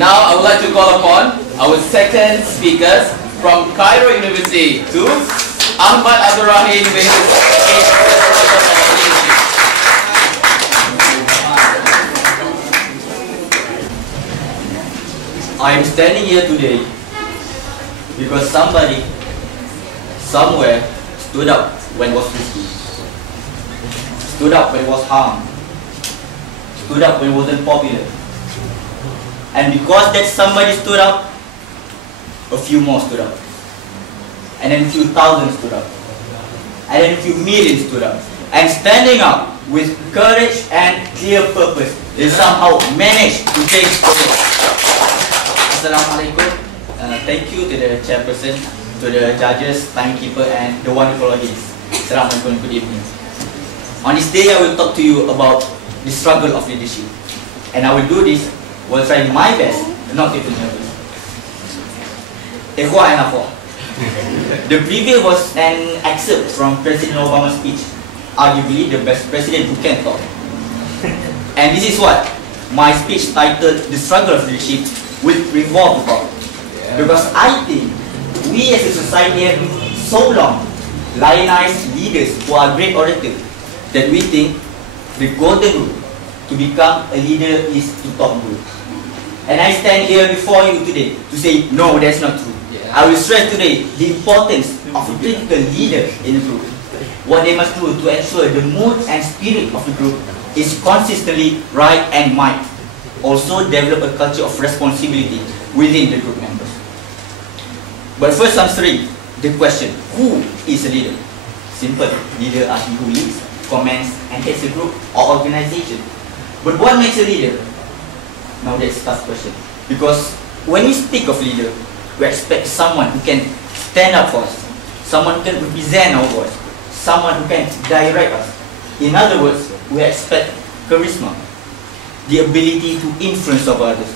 Now I would like to call upon our second speakers from Cairo University to Ahmad Abd Rahim with his I am standing here today because somebody, somewhere, stood up when was risky, stood up when it was harmed, stood up when it wasn't popular. And because that somebody stood up, a few more stood up. And then a few thousand stood up. And then a few million stood up. And standing up with courage and clear purpose, they somehow managed to change the world. Assalamualaikum. Thank you to the chairperson, to the judges, timekeeper, and the wonderful audience. Assalamualaikum, good evening. On this day, I will talk to you about the struggle of leadership. And I will do this while trying my best not to feel nervous. Ikhwan and akhwat. The preview was an excerpt from President Obama's speech, arguably the best president who can talk. And this is what my speech titled "The Struggle of Leadership" will revolve about. Because I think we as a society have been so long lionized leaders who are great orators that we think the golden rule to become a leader is to talk good. And I stand here before you today to say, no, that's not true. I will stress today the importance of a critical leader in the group. What they must do to ensure the mood and spirit of the group is consistently right and might also develop a culture of responsibility within the group members. But first answering the question, who is a leader? Simple, leader are he who leads, commands, and heads a group or organization. But what makes a leader? Now that's a tough question. Because when we speak of leader, we expect someone who can stand up for us, someone who can represent our voice, someone who can direct us. In other words, we expect charisma, the ability to influence over others.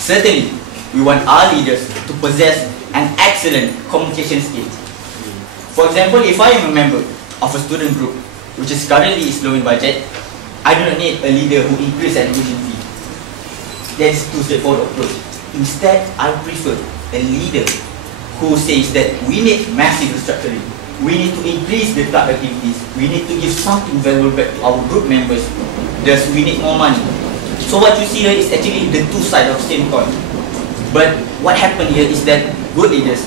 Certainly, we want our leaders to possess an excellent communication skill. For example, if I am a member of a student group which is currently low in budget, I do not need a leader who increases an tuition fee. That is too straightforward approach. Instead, I prefer a leader who says that we need massive restructuring. We need to increase the club activities. We need to give something valuable back to our group members. Thus, we need more money. So what you see here is actually the two sides of the same coin. But what happened here is that good leaders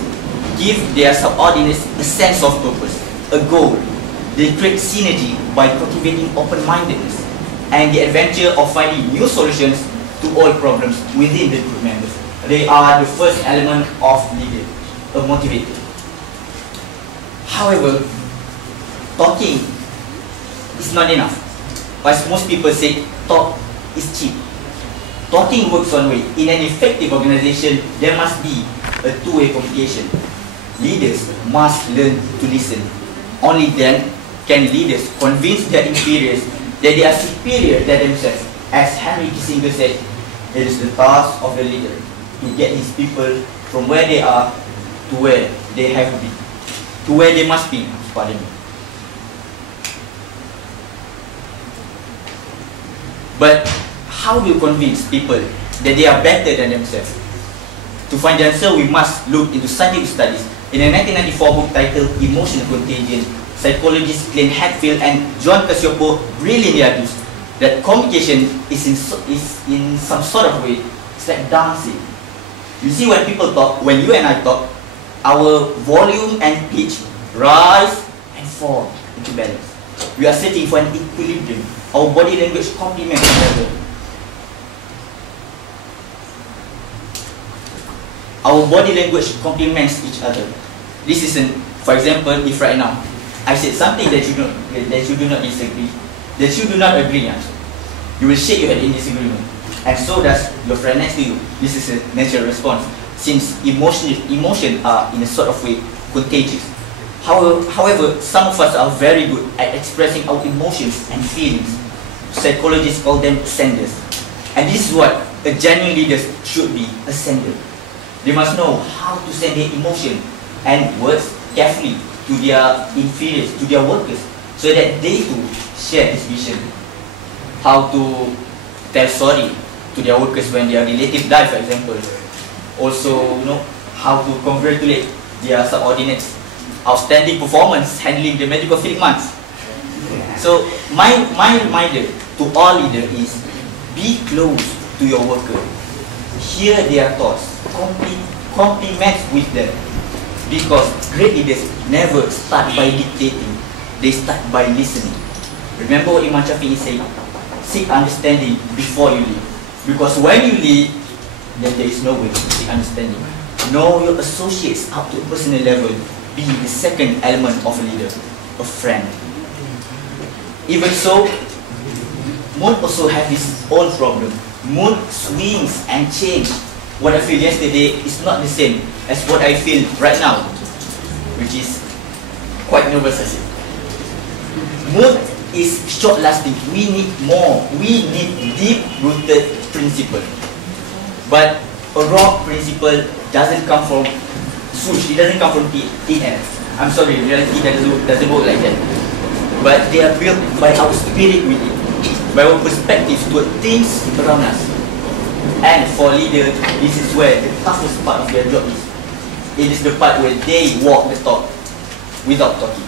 give their subordinates a sense of purpose, a goal. They create synergy by cultivating open-mindedness and the adventure of finding new solutions to all problems within the group members. They are the first element of leader, a motivator. However, talking is not enough. As most people say, talk is cheap. Talking works one way. In an effective organization, there must be a two-way communication. Leaders must learn to listen. Only then can leaders convince their inferiors that they are superior than themselves. As Henry Kissinger said, it is the task of the leader to get his people from where they are to where they have been, to where they must be. Pardon me. But how do you convince people that they are better than themselves? To find the answer, we must look into scientific studies. In a 1994 book titled Emotional Contagion, psychologists Glenn Hadfield and John Cassioppo brilliantly argues that communication is in some sort of way, it's like dancing. You see, when people talk, when you and I talk, our volume and pitch rise and fall into balance. We are searching for an equilibrium. Our body language complements each other. Our body language complements each other. This isn't, for example, if right now I said something that you do not disagree, that you do not agree on, you will shake your head in disagreement. And so does your friend next to you. This is a natural response, since emotion are in a sort of way contagious. However, some of us are very good at expressing our emotions and feelings. Psychologists call them senders. And this is what a genuine leader should be, a sender. They must know how to send their emotion and words carefully to their inferiors, to their workers, so that they too share this vision. How to tell sorry to to their workers when their relative die, for example. Also, how to congratulate their subordinates. Outstanding performance handling the Medicophilic months. So my reminder to all leaders is be close to your worker. Hear their thoughts. Compliment with them. Because great leaders never start by dictating. They start by listening. Remember what Imam Shafi'i said? Seek understanding before you lead. Because when you lead, then there is no way to seek understanding. Know your associates up to a personal level. Be the second element of a leader, a friend. Even so, mood also have its own problem. Mood swings and change. What I feel yesterday is not the same as what I feel right now, which is quite nervous, I say. Mood is short-lasting. We need more. We need deep-rooted principle. But a raw principle doesn't come from swoosh. It doesn't come from thin air. I'm sorry, reality doesn't work like that. But they are built by our spirit with it, by our perspective toward things around us. And for leaders, this is where the toughest part of their job is. It is the part where they walk the talk without talking.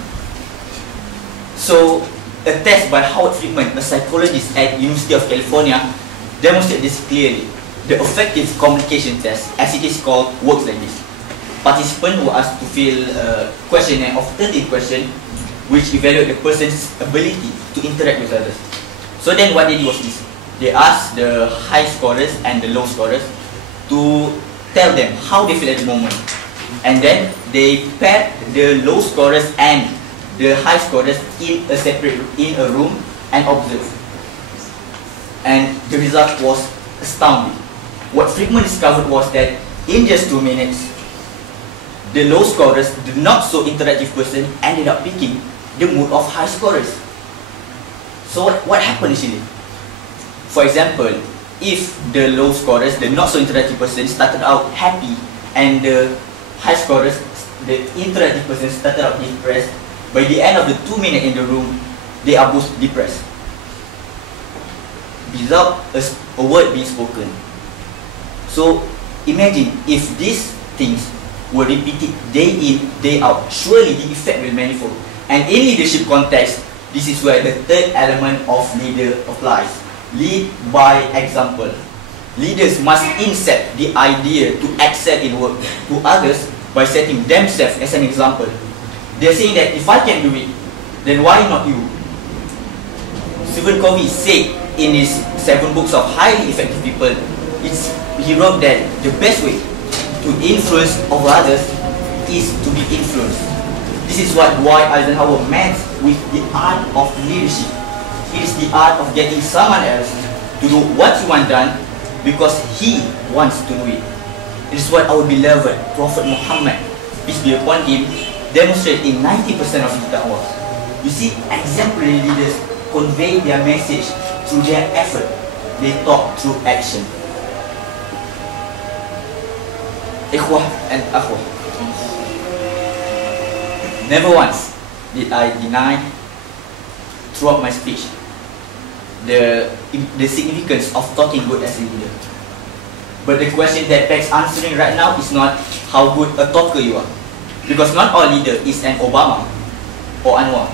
So, a test by Howard Friedman, a psychologist at University of California, demonstrated this clearly. The effective communication test, as it is called, works like this. Participants were asked to fill a questionnaire of 30 questions which evaluate the person's ability to interact with others. So then what they did was this. They asked the high scorers and the low scorers to tell them how they feel at the moment. And then they paired the low scorers and the high scorers in a room and observe. And the result was astounding. What Friedman discovered was that in just 2 minutes, the low scorers, the not so interactive person, ended up picking the mood of high scorers. So what happened actually? For example, if the low scorers, the not so interactive person, started out happy, and the high scorers, the interactive person, started out depressed, by the end of the 2 minutes in the room, they are both depressed, without a word being spoken. So imagine if these things were repeated day in, day out, surely the effect will manifold. And in leadership context, this is where the third element of leader applies. Lead by example. Leaders must inset the idea to excel in work to others by setting themselves as an example. They're saying that if I can do it, then why not you? Stephen Covey said in his 7 books of highly effective people, he wrote that the best way to influence over others is to be influenced. This is what Dwight Eisenhower meant with the art of leadership. It is the art of getting someone else to do what you want done because he wants to do it. It is what our beloved Prophet Muhammad, peace be upon him, demonstrated in 90% of his da'wah. You see, exemplary leaders convey their message through their effort. They talk through action. Ikhwah and akhwah, never once did I deny throughout my speech the significance of talking good as a leader. But the question that begs answering right now is not how good a talker you are, because not all leader is an Obama or Anwar.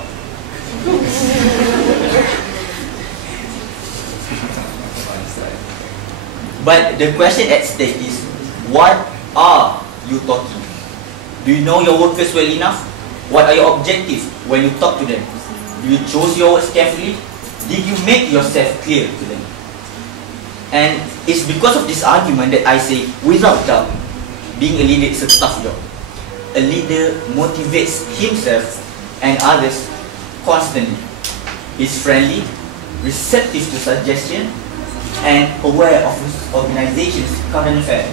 But the question at stake is, what are you talking? Do you know your workers well enough? What are your objectives when you talk to them? Do you choose your words carefully? Did you make yourself clear to them? And it's because of this argument that I say, without doubt, being a leader is a tough job. A leader motivates himself and others constantly. He's friendly, receptive to suggestion, and aware of his organization's current affairs.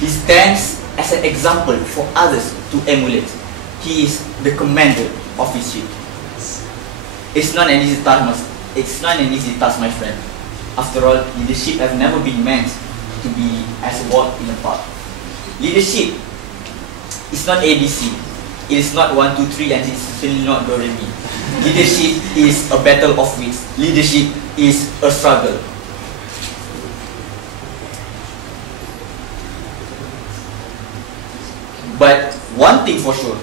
He stands as an example for others to emulate. He is the commander of his ship. It's not an easy task. It's not an easy task, my friend. After all, leadership has never been meant to be as a walk in the park. Leadership is not ABC. It is not 1, 2, 3, and it's certainly not do re mi. Leadership is a battle of wits. Leadership is a struggle. But one thing for sure,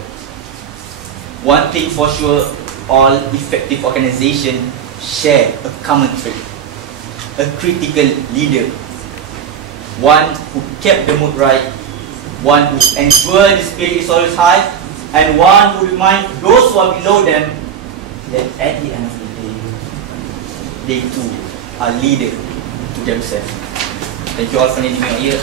all effective organizations share a common trait: a critical leader, one who kept the mood right, one who ensured the spirit is always high, and one who reminds those who are below them that at the end of the day, they too are leaders to themselves. Thank you all for letting me on here.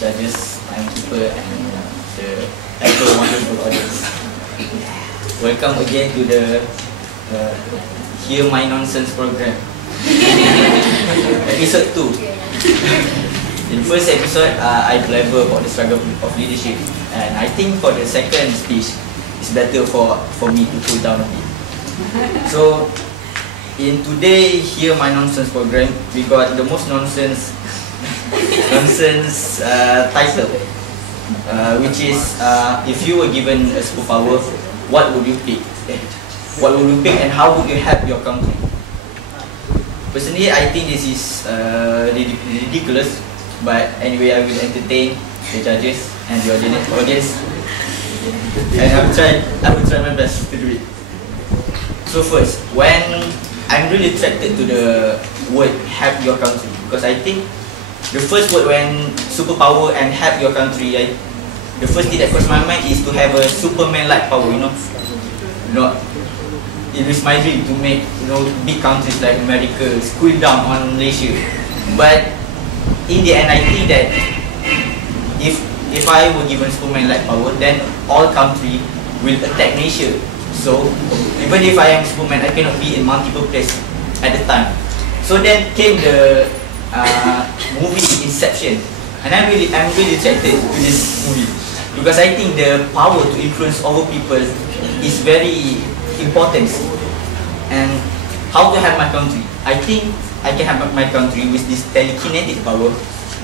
Judges, timekeeper, and the ever wonderful audience. Welcome again to the Hear My Nonsense program. Episode 2. In the first episode, I blabber about the struggle of leadership, and I think for the second speech, it's better for me to cool down a bit. So, in today Hear My Nonsense program, we got the most nonsense title, which is if you were given a superpower, what would you pick? What would you pick, and how would you help your country? Personally, I think this is ridiculous, but anyway, I will entertain the judges and the audience, and I will try my best to do it. So first, when I'm really attracted to the word help your country, because I think the first word when superpower and help your country, the first thing that comes to my mind is to have a Superman-like power, it is my dream to make big countries like America squeeze down on Malaysia. But in the end, I think that if I were given Superman-like power, then all country will attack Malaysia. So even if I am Superman, I cannot be in multiple places at the time. So then came the movie Inception, and I'm really attracted to this movie because I think the power to influence over people is very important. And how to help my country? I think I can help my country with this telekinetic power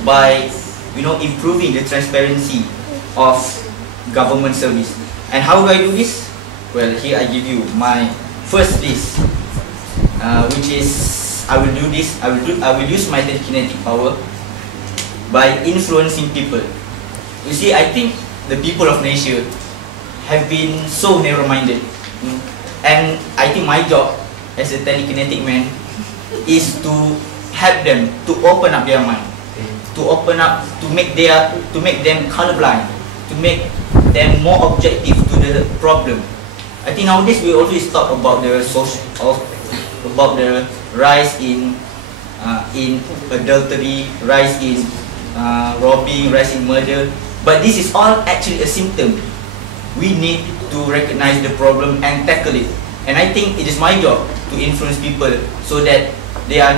by improving the transparency of government service. And how do I do this? Well, here I give you my first list, which is I will use my telekinetic power by influencing people. You see, I think the people of Malaysia have been so narrow-minded, and I think my job as a telekinetic man is to help them to open up their mind, to make them colorblind, to make them more objective to the problem. I think nowadays we always talk about the rise in adultery, rise in robbing, rise in murder. But this is all actually a symptom. We need to recognize the problem and tackle it. And I think it is my job to influence people so that they are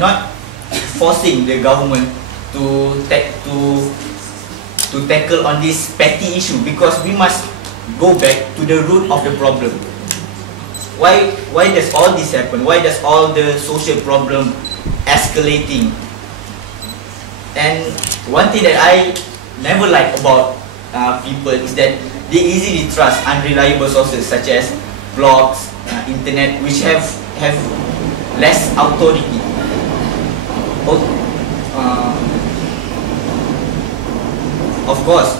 not forcing the government to tackle on this petty issue, because we must go back to the root of the problem. Why does all this happen? Why does all the social problem escalating? And one thing that I never like about people is that they easily trust unreliable sources such as blogs, internet, which have less authority. Of course,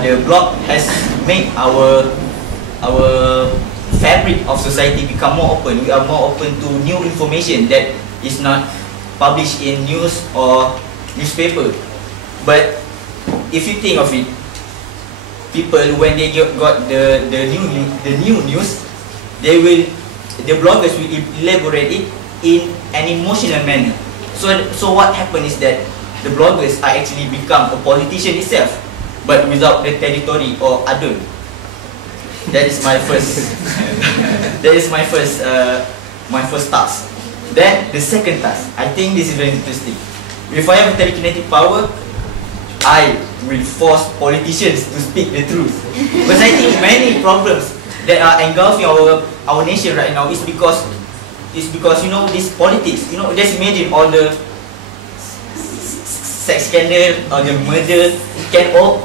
the blog has made our fabric of society become more open. We are more open to new information that is not published in news or newspaper. But if you think of it, people, when they got the new news, the bloggers will elaborate it in an emotional manner. So what happens is that the bloggers are actually become a politician itself, but without the territory or other. That is my first. My first task. Then the second task. I think this is very interesting. If I have a telekinetic power, I will force politicians to speak the truth. Because I think many problems that are engulfing our nation right now is because this politics. Just imagine all the sex scandal or the murder can all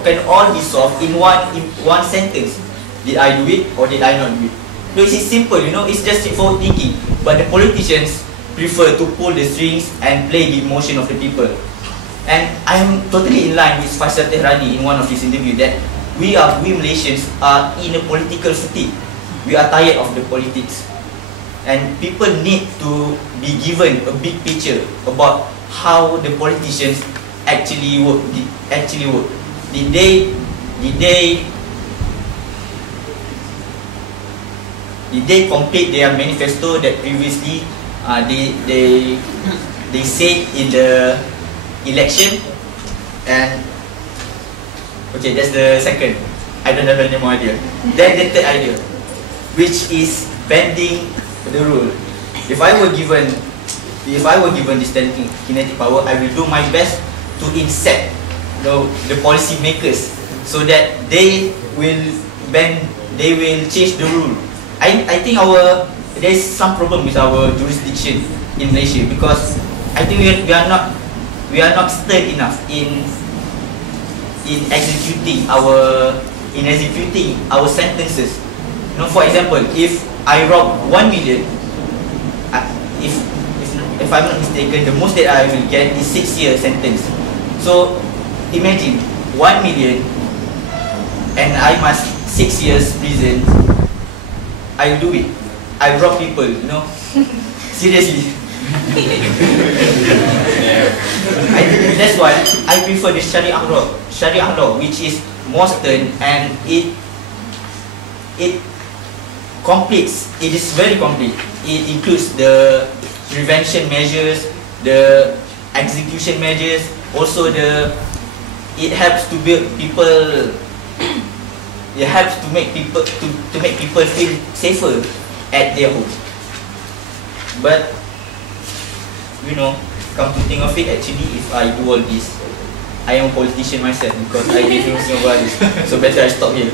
be solved in one sentence. Did I do it or did I not do it? No, it's simple, it's just straightforward thinking. But the politicians prefer to pull the strings and play the emotion of the people. And I'm totally in line with Faisal Tehrani in one of his interviews that we Malaysians are in a political fatigue. We are tired of the politics. And people need to be given a big picture about how the politicians actually work. Did they complete their manifesto that previously they said in the election? And okay, that's the second. I don't have any more idea. Then the third idea, which is bending the rule. If I were given this kinetic power, I will do my best to incent the policy makers so that they will change the rule. I think there is some problem with our jurisdiction in Malaysia, because I think we are not stern enough in executing our sentences. For example, if I rob 1 million, if I'm not mistaken, the most that I will get is 6-year sentence. So imagine 1 million and I must 6 years prison. I'll do it. I rob people, seriously. I think that's why I prefer the Sharia law, which is more stern, and it is very complete. It includes the prevention measures, the execution measures, also it helps to build people. It helps to make people feel safer at their home. But come to think of it, actually, if I do all this, I am a politician myself because I live in Singapore. So better I stop here.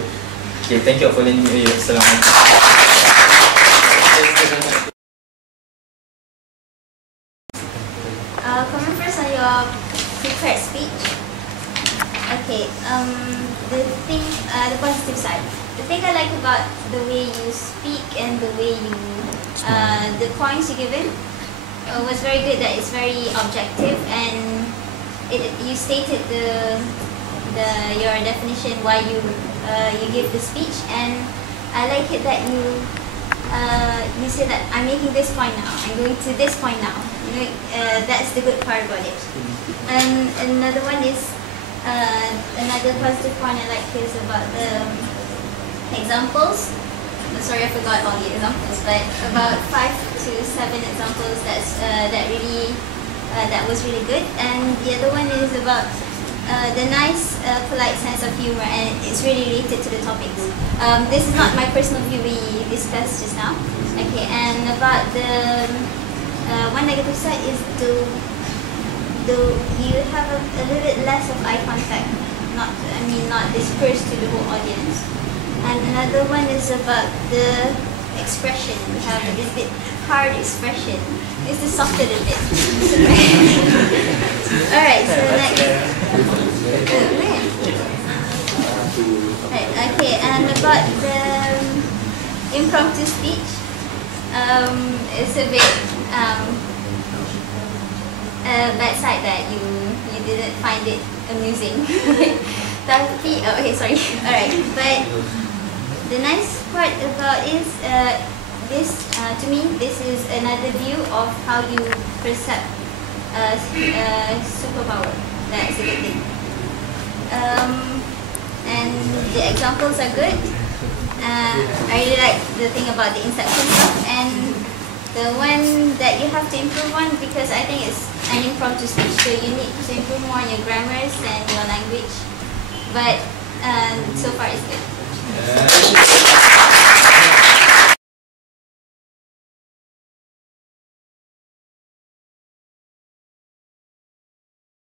Okay, thank you for letting me. Assalamualaikum. Comment first on your prepared speech. Okay, the positive side. The thing I like about the way you speak and the way the points you given was very good. That it's very objective, and you stated your definition why you give the speech, and I like it that you say that I'm making this point now, I'm going to this point now. That's the good part about it. And another one is another positive point I like is about the examples. Sorry, I forgot all the examples, but about 5 to 7 examples that was really good. And the other one is about the nice, polite sense of humor, and it's really related to the topics. This is not my personal view we discussed just now. Okay, and about the one negative side is you have a little bit less of eye contact, not dispersed to the whole audience. And another one is about the expression. You have a little bit hard expression. It's to soften a bit. Alright, so next. Right, okay, and about the impromptu speech, it's a bit bad side that you didn't find it amusing. Tapi, okay, sorry. Alright, but the nice part about is this, to me, this is another view of how you perceive superpower. That's a good thing. And the examples are good. I really like the thing about the inception stuff, and the one that you have to improve on, because I think it's an impromptu speech, so you need to improve more on your grammars and your language. But so far it's good.